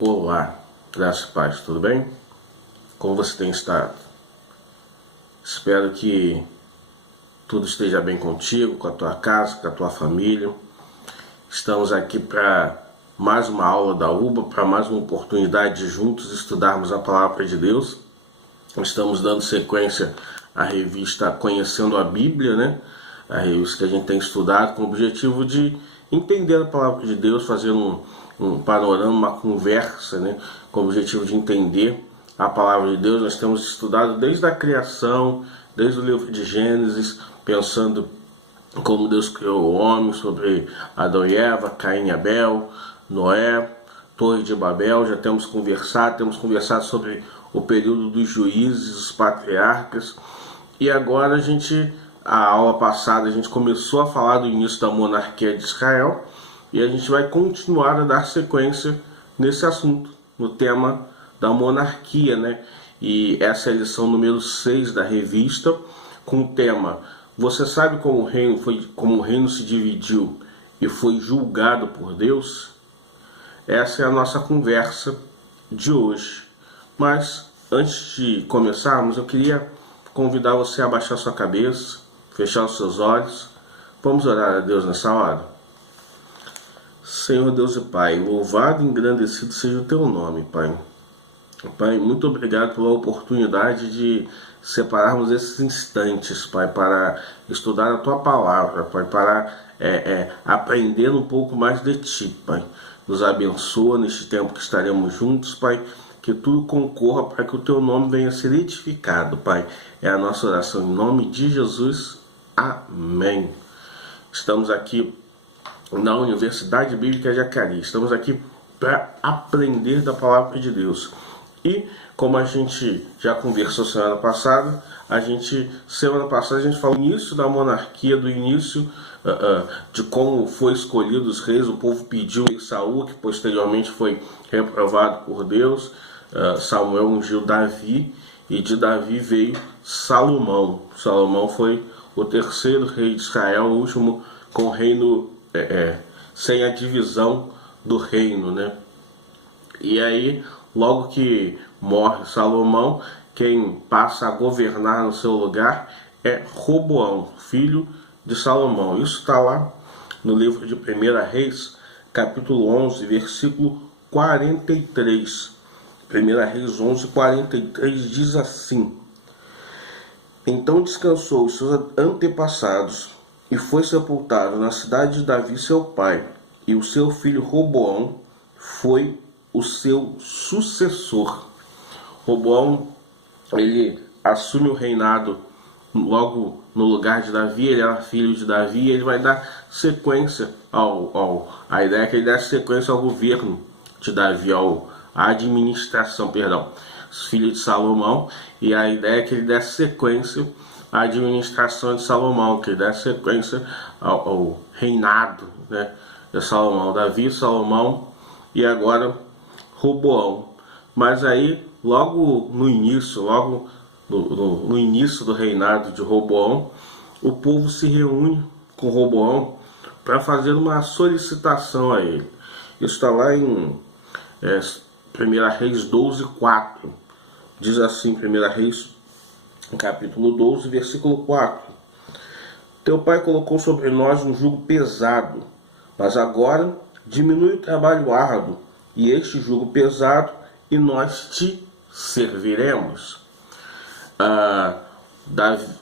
Olá, graças e paz, tudo bem? Como você tem estado? Espero que tudo esteja bem contigo, com a tua casa, com a tua família. Estamos aqui para mais uma aula da UBA, para mais uma oportunidade de juntos estudarmos a Palavra de Deus. Estamos dando sequência à revista Conhecendo a Bíblia, né? A revista que a gente tem estudado com o objetivo de entender a Palavra de Deus, fazer um panorama, uma conversa, né? Com o objetivo de entender a Palavra de Deus. Nós temos estudado desde a criação, desde o livro de Gênesis, pensando como Deus criou o homem, sobre Adão e Eva, Caim e Abel, Noé, Torre de Babel. Já temos conversado sobre o período dos juízes, os patriarcas, e agora a aula passada a gente começou a falar do início da monarquia de Israel, e a gente vai continuar a dar sequência nesse assunto, no tema da monarquia, né? E essa é a lição número 6 da revista, com o tema: você sabe como o reino se dividiu e foi julgado por Deus? Essa é a nossa conversa de hoje. Mas antes de começarmos, eu queria convidar você a abaixar sua cabeça, fechar os seus olhos. Vamos orar a Deus nessa hora? Senhor Deus e Pai, louvado e engrandecido seja o Teu nome, Pai. Pai, muito obrigado pela oportunidade de separarmos esses instantes, Pai, para estudar a Tua Palavra, Pai, para aprender um pouco mais de Ti, Pai. Nos abençoa neste tempo que estaremos juntos, Pai, que tudo concorra para que o Teu nome venha a ser edificado, Pai. É a nossa oração em nome de Jesus. Amém. Estamos aqui na Universidade Bíblica Jacareí. Estamos aqui para aprender da Palavra de Deus. E como a gente já conversou semana passada a gente falou do início da monarquia, do início de como foi escolhido os reis. O povo pediu Saul, que posteriormente foi reprovado por Deus. Samuel ungiu Davi, e de Davi veio Salomão. Salomão foi o terceiro rei de Israel, o último com o reino sem a divisão do reino, né? E aí, logo que morre Salomão, quem passa a governar no seu lugar é Roboão, filho de Salomão. Isso está lá no livro de 1 Reis, capítulo 11, versículo 43. 1 Reis 11, 43 diz assim: então descansou os seus antepassados e foi sepultado na cidade de Davi seu pai, e o seu filho Roboão foi o seu sucessor. Roboão, ele assume o reinado logo no lugar de Davi. Ele era filho de Davi, e ele vai dar sequência a ideia é que ele dá sequência ao governo de Davi, à administração, filho de Salomão, e a ideia é que ele dê sequência à administração de Salomão, que ele dê sequência ao reinado, né, de Salomão. Davi, Salomão e agora Roboão. Mas aí, logo no início do reinado de Roboão, o povo se reúne com Roboão para fazer uma solicitação a ele. Isso está lá em 1 Reis 12, 4. Diz assim, 1 Reis, capítulo 12, versículo 4. Teu pai colocou sobre nós um jugo pesado, mas agora diminui o trabalho árduo e este jugo pesado, e nós te serviremos.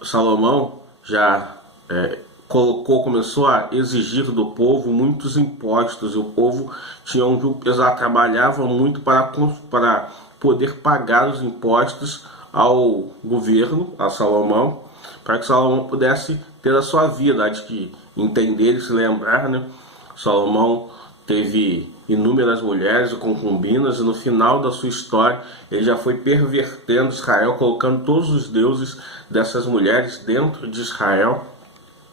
Salomão já começou a exigir do povo muitos impostos, e o povo tinha um jugo pesado, trabalhava muito para poder pagar os impostos ao governo, a Salomão, para que Salomão pudesse ter a sua vida, de que entender e se lembrar, né? Salomão teve inúmeras mulheres e concubinas, e no final da sua história ele já foi pervertendo Israel, colocando todos os deuses dessas mulheres dentro de Israel.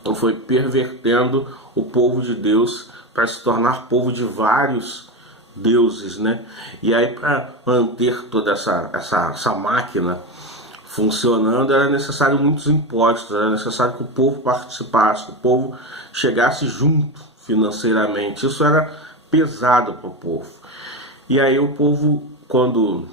Então foi pervertendo o povo de Deus para se tornar povo de vários deuses, né? E aí, para manter toda essa máquina funcionando, era necessário muitos impostos, era necessário que o povo participasse, que o povo chegasse junto financeiramente. Isso era pesado para o povo. E aí o povo, quando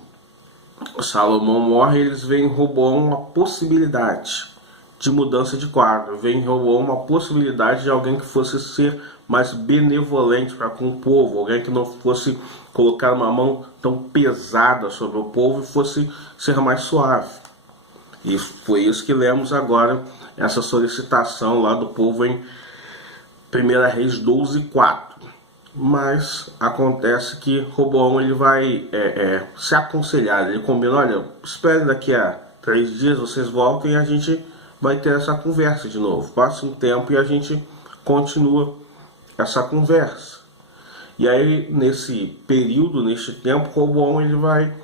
Salomão morre, eles veem em Roboão uma possibilidade de mudança de quadro, veem em Roboão uma possibilidade de alguém que fosse ser mais benevolente para com o povo, alguém que não fosse colocar uma mão tão pesada sobre o povo e fosse ser mais suave. E foi isso que lemos agora, essa solicitação lá do povo em 1 Reis 12:4. Mas acontece que Roboão ele vai se aconselhar, ele combina, olha, espere daqui a 3 dias, vocês voltem e a gente vai ter essa conversa de novo. Passa um tempo e a gente continua essa conversa. E aí, nesse período, neste tempo, Roboão ele vai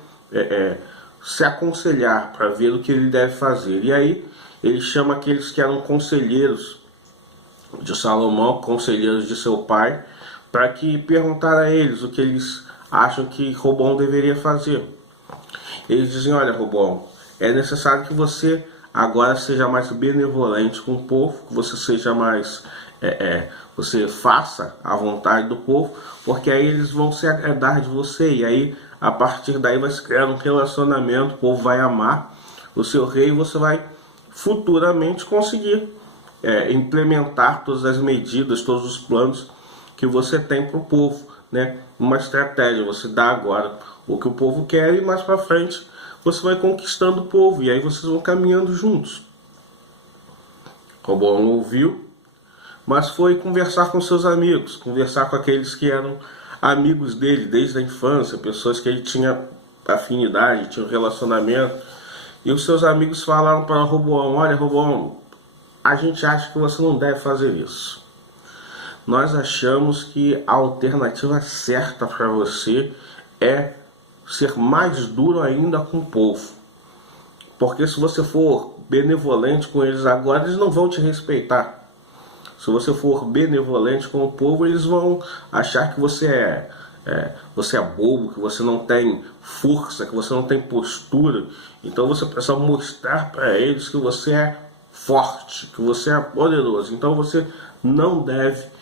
se aconselhar para ver o que ele deve fazer. E aí, ele chama aqueles que eram conselheiros de Salomão, conselheiros de seu pai, para que perguntar a eles o que eles acham que Roboão deveria fazer. Eles dizem, olha Roboão, é necessário que você agora seja mais benevolente com o povo, que você seja mais, você faça a vontade do povo, porque aí eles vão se agradar de você, e aí a partir daí vai se criar um relacionamento, o povo vai amar o seu rei e você vai futuramente conseguir implementar todas as medidas, todos os planos que você tem para o povo, né? Uma estratégia, você dá agora o que o povo quer e mais para frente você vai conquistando o povo e aí vocês vão caminhando juntos. Roboão ouviu, mas foi conversar com seus amigos, conversar com aqueles que eram amigos dele desde a infância, pessoas que ele tinha afinidade, tinha um relacionamento. E os seus amigos falaram para Roboão, olha Roboão, a gente acha que você não deve fazer isso. Nós achamos que a alternativa certa para você é ser mais duro ainda com o povo. Porque se você for benevolente com eles agora, eles não vão te respeitar. Se você for benevolente com o povo, eles vão achar que você é bobo, que você não tem força, que você não tem postura. Então você precisa mostrar para eles que você é forte, que você é poderoso. Então você não deve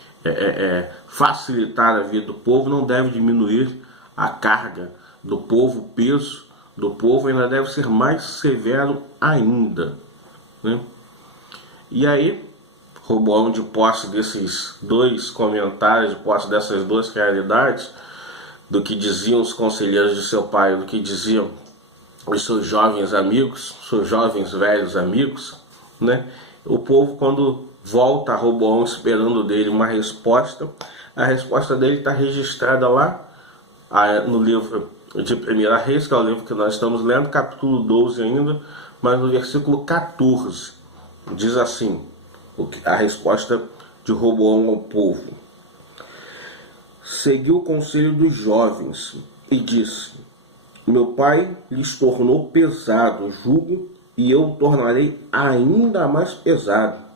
facilitar a vida do povo, não deve diminuir a carga do povo, o peso do povo, ainda deve ser mais severo ainda, né? E aí, Roboão, de posse desses dois comentários, de posse dessas duas realidades, do que diziam os conselheiros de seu pai, do que diziam os seus jovens amigos, seus jovens velhos amigos, né? O povo, quando volta a Roboão esperando dele uma resposta, a resposta dele está registrada lá no livro de 1 Reis, que é o livro que nós estamos lendo, capítulo 12 ainda, mas no versículo 14, diz assim, a resposta de Roboão ao povo. Seguiu o conselho dos jovens e disse, meu pai lhes tornou pesado o jugo e eu o tornarei ainda mais pesado.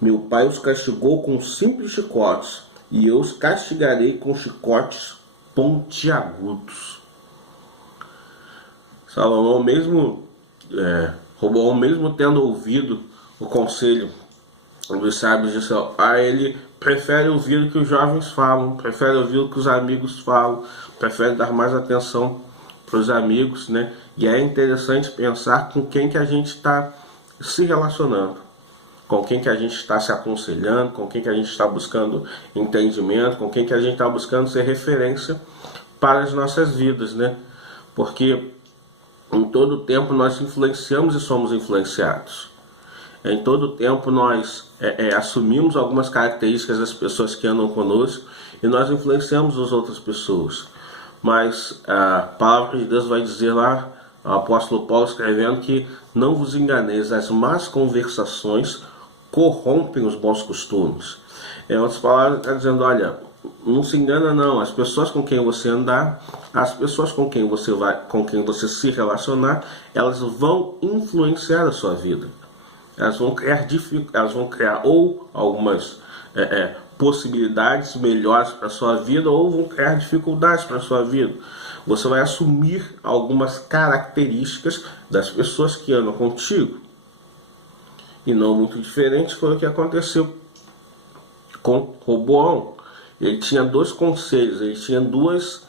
Meu pai os castigou com simples chicotes, e eu os castigarei com chicotes pontiagudos. Roboão, mesmo tendo ouvido o conselho dos sábios de seu pai, ele prefere ouvir o que os jovens falam, prefere ouvir o que os amigos falam, prefere dar mais atenção para os amigos, né? E é interessante pensar com quem que a gente está se relacionando, com quem que a gente está se aconselhando, com quem que a gente está buscando entendimento, com quem que a gente está buscando ser referência para as nossas vidas, né? Porque em todo tempo nós influenciamos e somos influenciados. Em todo tempo nós assumimos algumas características das pessoas que andam conosco e nós influenciamos as outras pessoas. Mas a palavra de Deus vai dizer lá, o apóstolo Paulo escrevendo, que não vos enganeis, as más conversações corrompem os bons costumes. Em outras palavras, está dizendo, olha, não se engana não, as pessoas com quem você andar, as pessoas com quem você se relacionar, elas vão influenciar a sua vida. Elas vão criar ou algumas possibilidades melhores para a sua vida, ou vão criar dificuldades para a sua vida. Você vai assumir algumas características das pessoas que andam contigo. E não muito diferente foi o que aconteceu com Roboão. ele tinha dois conselhos, ele tinha duas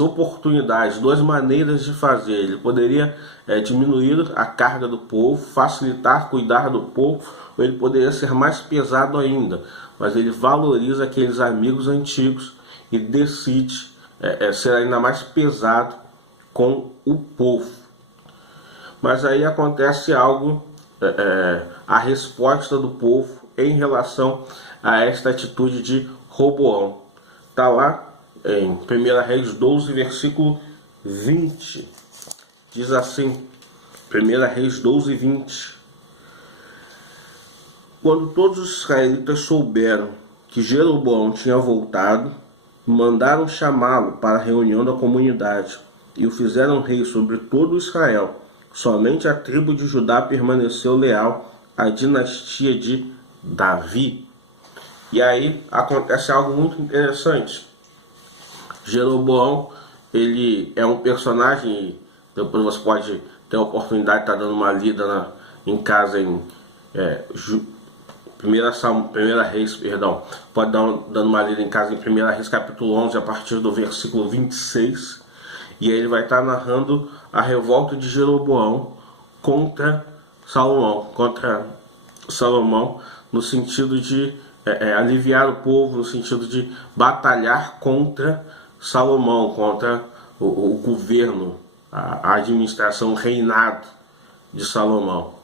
oportunidades, duas maneiras de fazer. Ele poderia diminuir a carga do povo, facilitar, cuidar do povo, ou ele poderia ser mais pesado ainda. Mas ele valoriza aqueles amigos antigos e decide ser ainda mais pesado com o povo. Mas aí acontece algo, a resposta do povo em relação a esta atitude de Roboão. Está lá em 1 Reis 12, versículo 20. Diz assim, 1 Reis 12, 20. Quando todos os israelitas souberam que Jeroboão tinha voltado, mandaram chamá-lo para a reunião da comunidade e o fizeram rei sobre todo Israel. Somente a tribo de Judá permaneceu leal à dinastia de Davi. E aí acontece algo muito interessante. Jeroboão, ele é um personagem, depois você pode ter a oportunidade de estar dando uma lida em casa em 1 Reis, pode dando uma lida em casa em 1 Reis capítulo 11, a partir do versículo 26, e aí ele vai estar narrando a revolta de Jeroboão contra Salomão, no sentido de aliviar o povo, no sentido de batalhar contra Salomão, contra o governo, a administração, o reinado de Salomão.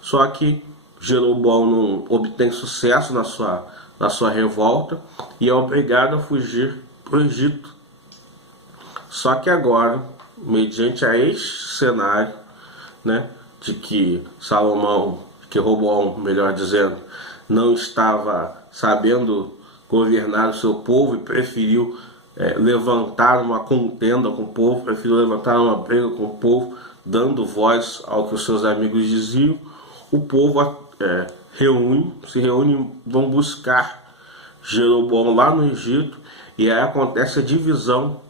Só que Jeroboão não obtém sucesso na sua revolta e é obrigado a fugir para o Egito. Só que agora, mediante a este cenário, né, de que Roboão, melhor dizendo, não estava sabendo governar o seu povo e preferiu levantar uma contenda com o povo, preferiu levantar uma briga com o povo, dando voz ao que os seus amigos diziam. O povo se reúne, vão buscar Jeroboão lá no Egito, e aí acontece a divisão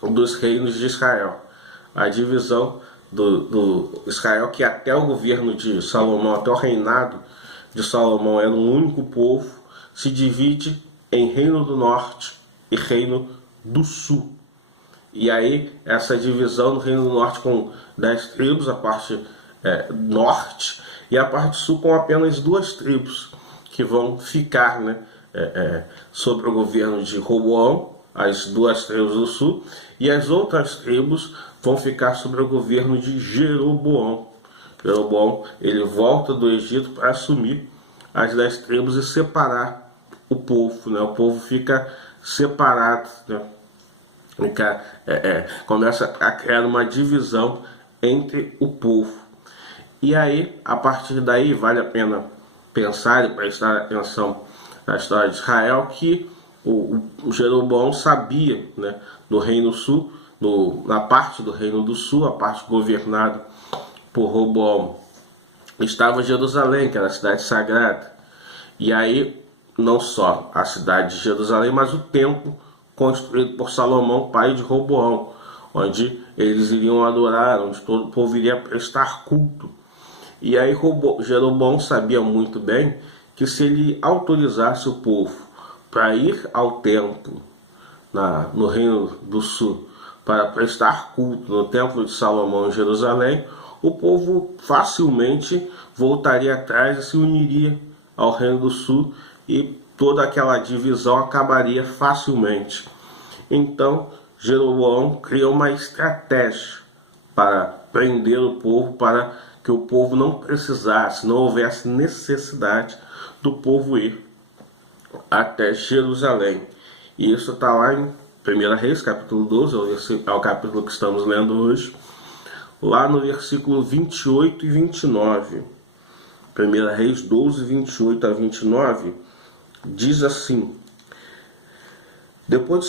dos reinos de Israel. A divisão do Israel, que até o governo de Salomão, até o reinado de Salomão era um único povo, se divide em Reino do Norte e Reino do Sul. E aí essa divisão do Reino do Norte com 10 tribos, a parte norte, e a parte sul com apenas 2 tribos, que vão ficar, né, sob o governo de Roboão, as 2 tribos do sul, e as outras tribos vão ficar sob o governo de Jeroboão. Jeroboão, ele volta do Egito para assumir as 10 tribos e separar o povo, né? O povo fica separado, né? Começa a criar uma divisão entre o povo. E aí, a partir daí, vale a pena pensar e prestar atenção na história de Israel, que o Jeroboão sabia, né, do Reino Sul, na parte do Reino do Sul, a parte governada por Roboão, estava Jerusalém, que era a cidade sagrada. E aí, não só a cidade de Jerusalém, mas o templo construído por Salomão, pai de Roboão, onde eles iriam adorar, onde todo o povo iria prestar culto. E aí Jeroboão sabia muito bem que se ele autorizasse o povo para ir ao templo no Reino do Sul, para prestar culto no templo de Salomão em Jerusalém, o povo facilmente voltaria atrás e se uniria ao Reino do Sul, e toda aquela divisão acabaria facilmente. Então Jeroboão criou uma estratégia para prender o povo, para que o povo não precisasse, não houvesse necessidade do povo ir até Jerusalém. E isso está lá em 1 Reis, capítulo 12, é o capítulo que estamos lendo hoje, lá no versículo 28 e 29. 1 Reis 12, 28 a 29, diz assim: Depois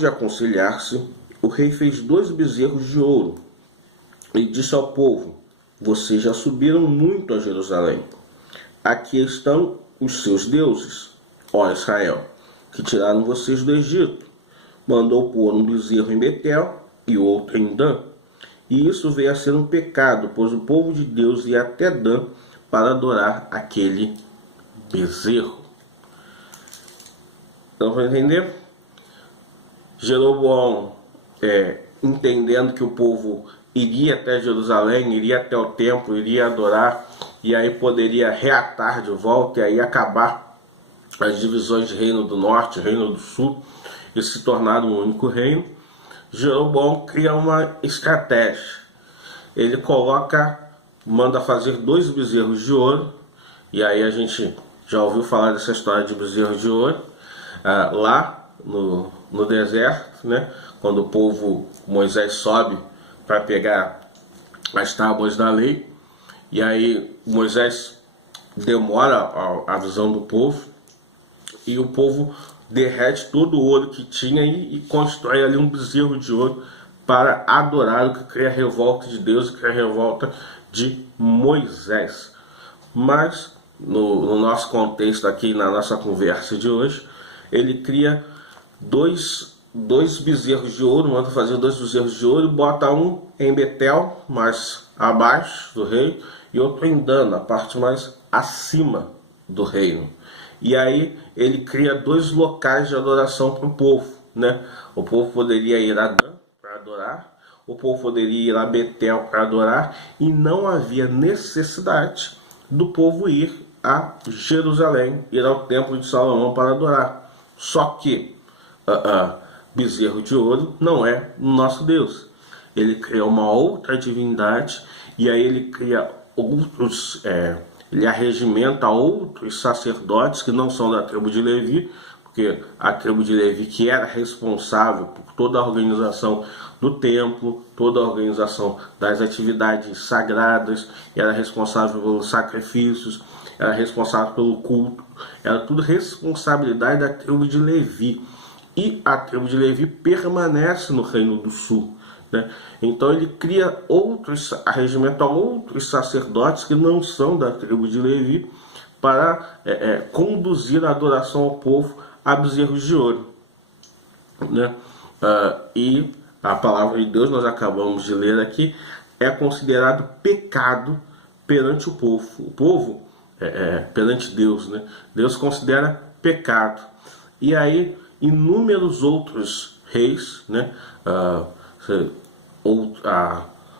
de aconselhar-se, o rei fez 2 bezerros de ouro e disse ao povo: Vocês já subiram muito a Jerusalém. Aqui estão os seus deuses, ó Israel, que tiraram vocês do Egito. Mandou pôr um bezerro em Betel e outro em Dan. E isso veio a ser um pecado, pois o povo de Deus ia até Dan para adorar aquele bezerro. Não vai entender? Jeroboão, entendendo que o povo iria até Jerusalém, iria até o templo, iria adorar, e aí poderia reatar de volta e aí acabar as divisões de reino do norte, reino do sul, e se tornar um único reino. Jeroboão cria uma estratégia. Ele manda fazer 2 bezerros de ouro, e aí a gente já ouviu falar dessa história de bezerros de ouro, lá no deserto, né? Quando o povo, Moisés sobe para pegar as tábuas da lei, e aí Moisés demora a visão do povo, e o povo derrete todo o ouro que tinha e constrói ali um bezerro de ouro para adorar, o que cria a revolta de Deus, o que cria a revolta de Moisés. Mas no nosso contexto aqui, na nossa conversa de hoje, ele cria dois bezerros de ouro, manda fazer 2 bezerros de ouro e bota um em Betel, mais abaixo do rei, e outro em Dan, a parte mais acima do reino. E aí ele cria 2 locais de adoração para o povo, né? O povo poderia ir a Dan para adorar, o povo poderia ir a Betel para adorar, e não havia necessidade do povo ir a Jerusalém, ir ao templo de Salomão para adorar. Só que bezerro de ouro não é nosso Deus. Ele cria uma outra divindade, e aí ele cria outros, ele arregimenta outros sacerdotes que não são da tribo de Levi, porque a tribo de Levi, que era responsável por toda a organização do templo, toda a organização das atividades sagradas, era responsável pelos sacrifícios, era responsável pelo culto, era tudo responsabilidade da tribo de Levi. E a tribo de Levi permanece no Reino do Sul, né? Então ele cria arregimenta outros sacerdotes que não são da tribo de Levi para conduzir a adoração ao povo a bezerros de ouro, né? E a palavra de Deus, nós acabamos de ler aqui, é considerado pecado perante o povo. O povo, perante Deus, né? Deus considera pecado. E aí inúmeros outros reis, né?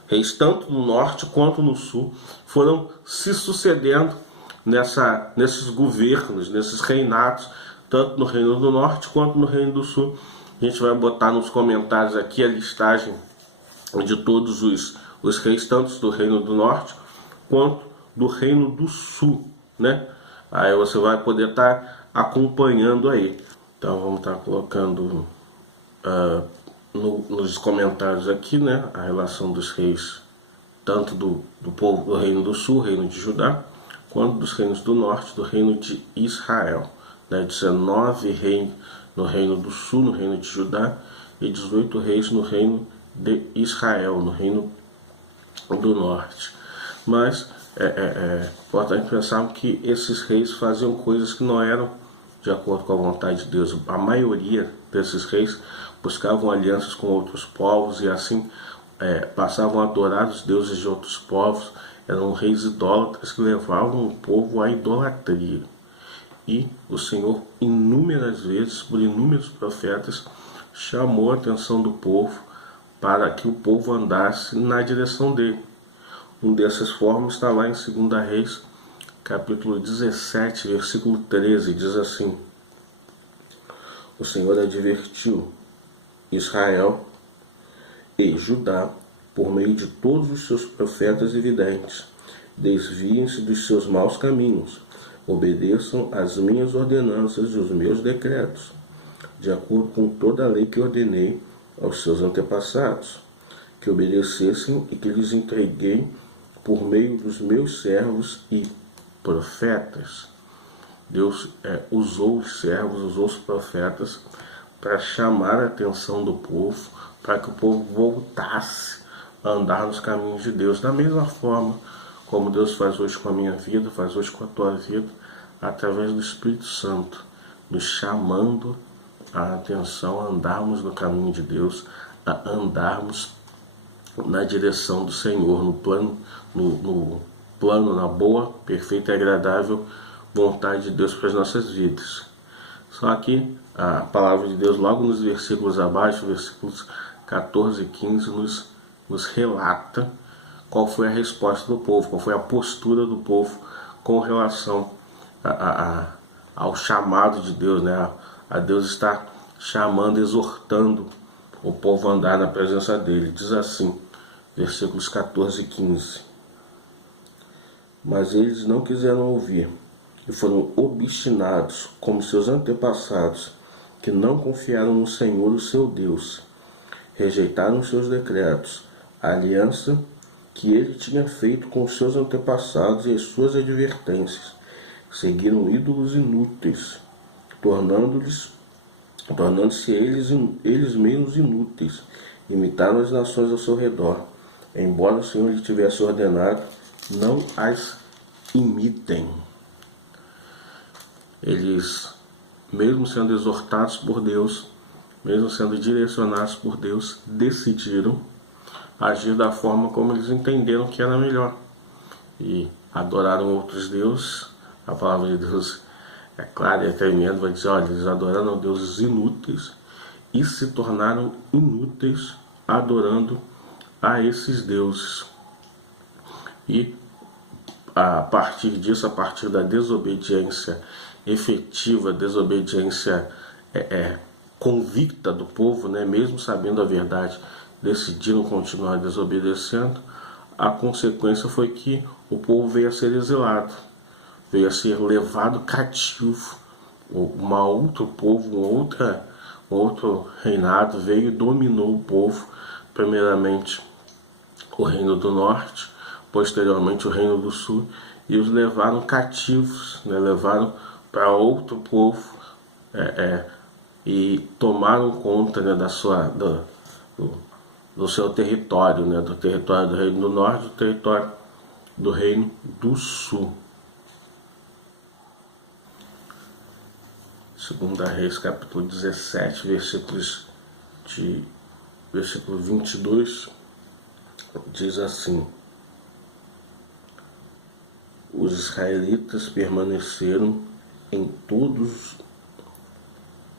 Reis tanto no norte quanto no sul foram se sucedendo nesses governos, nesses reinados, tanto no reino do norte quanto no reino do sul. A gente vai botar nos comentários aqui a listagem de todos os reis, tanto do reino do norte quanto do reino do sul, né? Aí você vai poder estar acompanhando aí. Então vamos estar colocando nos comentários aqui, né, a relação dos reis, tanto do povo do reino do sul, reino de Judá, quanto dos reinos do norte, do reino de Israel, né? 19 reis no reino do sul, no reino de Judá, e 18 reis no reino de Israel, no reino do norte. Mas é importante pensar que esses reis faziam coisas que não eram de acordo com a vontade de Deus. A maioria desses reis buscavam alianças com outros povos e assim passavam a adorar os deuses de outros povos. Eram reis idólatras que levavam o povo à idolatria. E o Senhor, inúmeras vezes, por inúmeros profetas, chamou a atenção do povo para que o povo andasse na direção dele. Um dessas formas está lá em 2 Reis, capítulo 17, versículo 13, diz assim: o Senhor advertiu Israel e Judá por meio de todos os seus profetas e videntes: desviem-se dos seus maus caminhos, obedeçam às minhas ordenanças e os meus decretos, de acordo com toda a lei que ordenei aos seus antepassados, que obedecessem e que lhes entreguei por meio dos meus servos e profetas. Deus usou os servos, usou os profetas para chamar a atenção do povo, para que o povo voltasse a andar nos caminhos de Deus, da mesma forma como Deus faz hoje com a minha vida, faz hoje com a tua vida, através do Espírito Santo, nos chamando a atenção a andarmos no caminho de Deus, a andarmos na direção do Senhor, no plano, na boa, perfeita e agradável vontade de Deus para as nossas vidas. Só que a palavra de Deus, logo nos versículos abaixo, versículos 14 e 15, nos relata qual foi a resposta do povo, qual foi a postura do povo com relação ao chamado de Deus, né? A Deus está chamando, exortando o povo a andar na presença dele. Diz assim, versículos 14 e 15: Mas eles não quiseram ouvir, e foram obstinados, como seus antepassados, que não confiaram no Senhor, o seu Deus. Rejeitaram os seus decretos, a aliança que ele tinha feito com os seus antepassados e as suas advertências. Seguiram ídolos inúteis, tornando-se eles mesmos inúteis. Imitaram as nações ao seu redor. Embora o Senhor lhe tivesse ordenado, não as imitem. Eles, mesmo sendo exortados por Deus, mesmo sendo direcionados por Deus, decidiram agir da forma como eles entenderam que era melhor. E adoraram outros deuses. A palavra de Deus é clara e é tremenda, vai dizer, olha, eles adoraram deuses inúteis e se tornaram inúteis adorando a esses deuses. E a partir disso, a partir da desobediência efetiva, desobediência convicta do povo, né, mesmo sabendo a verdade, decidiram continuar desobedecendo, a consequência foi que o povo veio a ser exilado, veio a ser levado cativo. Um outro povo, outro reinado veio e dominou o povo, primeiramente o reino do norte, posteriormente o reino do sul, e os levaram cativos, né, levaram para outro povo, e tomaram conta, né, do seu território, né, do território do reino do norte, do território do reino do sul. 2 Reis, capítulo 17, versículo 22, diz assim: Os israelitas permaneceram em todos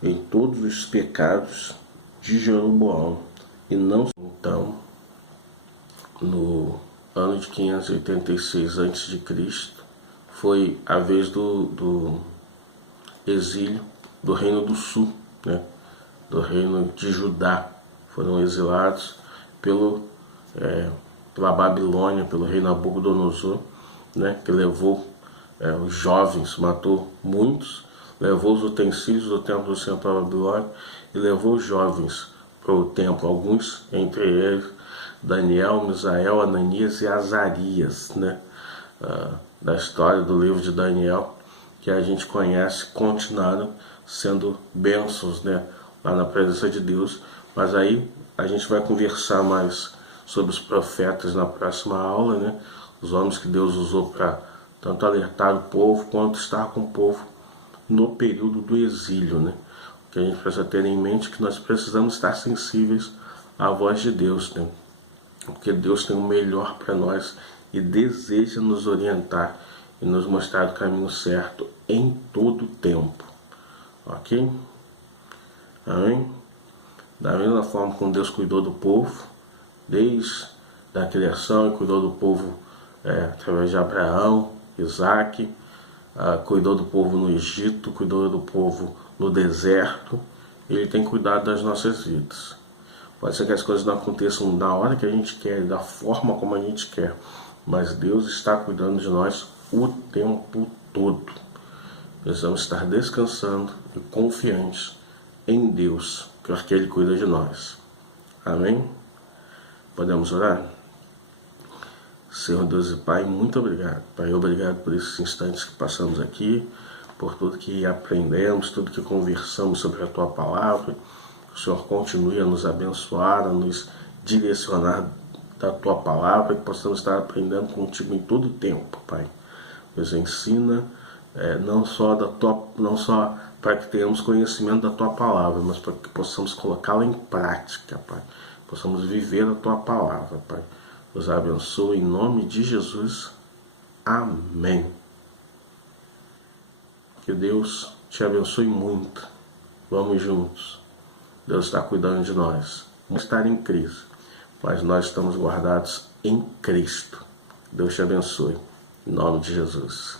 os pecados de Jeroboão, e não. Então, no ano de 586 a.C., foi a vez do exílio do reino do sul, né, do reino de Judá. Foram exilados pela Babilônia, pelo rei Nabucodonosor, né, que levou os jovens, matou muitos, levou os utensílios do templo do Senhor para a Babilônia e levou os jovens para o templo, alguns, entre eles Daniel, Misael, Ananias e Azarias, né, da história do livro de Daniel, que a gente conhece, continuaram sendo bênçãos, né, lá na presença de Deus. Mas aí a gente vai conversar mais sobre os profetas na próxima aula, né, os homens que Deus usou para tanto alertar o povo quanto estar com o povo no período do exílio, né. O que a gente precisa ter em mente é que nós precisamos estar sensíveis à voz de Deus, né, porque Deus tem o melhor para nós e deseja nos orientar e nos mostrar o caminho certo em todo o tempo. Ok? Amém? Da mesma forma como Deus cuidou do povo, desde a criação, e cuidou do povo através de Abraão, Isaac, cuidou do povo no Egito, cuidou do povo no deserto, Ele tem cuidado das nossas vidas. Pode ser que as coisas não aconteçam na hora que a gente quer, da forma como a gente quer, mas Deus está cuidando de nós o tempo todo. Precisamos estar descansando e confiantes em Deus, porque Ele cuida de nós. Amém? Podemos orar? Senhor Deus e Pai, muito obrigado. Pai, obrigado por esses instantes que passamos aqui, por tudo que aprendemos, tudo que conversamos sobre a Tua Palavra. O Senhor continue a nos abençoar, a nos direcionar da Tua Palavra, que possamos estar aprendendo contigo em todo o tempo, Pai. Nos ensina, não só para que tenhamos conhecimento da Tua Palavra, mas para que possamos colocá-la em prática, Pai. Possamos viver a Tua Palavra, Pai. Nos abençoe em nome de Jesus. Amém. Que Deus te abençoe muito Vamos juntos. Deus está cuidando de nós. Vamos estar em crise, mas nós estamos guardados em Cristo. Deus te abençoe. Em nome de Jesus.